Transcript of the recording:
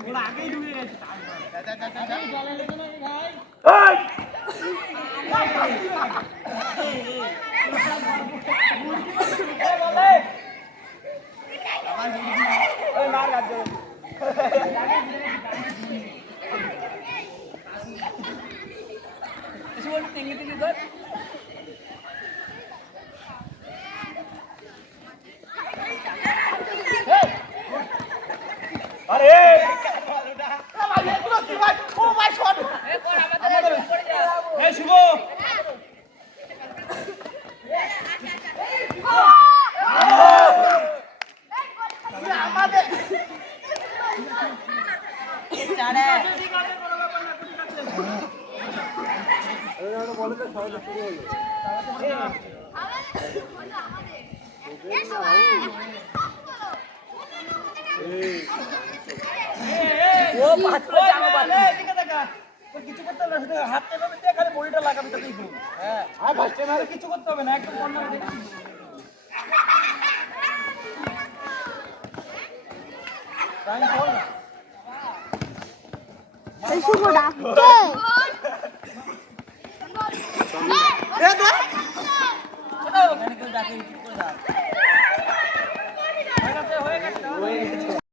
ওরা আগেই ঢুকে গেছে জলে লেগে না ভাই মার গাছ এসে বল টেঙ্গি টেঙ্গি ধর আরে ভাই এগুলো কি ভাই ও ভাই শট এ কোন আমাদের পড়ে যা এ শুভ আমাদের চারে ঠিক আছে কোনো ব্যাপার না ঠিক আছে এই আমরা বলে তো সবাই শুরু হলো ও পাঁচ করে জামা বাঁধে এদিকে দেখা তোর কিছু করতে হবে না শুধু হাত চেপে দিয়ে খালি বডিটা লাগাবি তাতেই খুব হ্যাঁ আর ভাসতে না কিছু করতে হবে না একদম কর্নারে দেখি টাইম বল না এই শুভ ডাকছে এ দে চলো কেন কেউ ডাকে ঠিক করে দাও হয়ে গেছে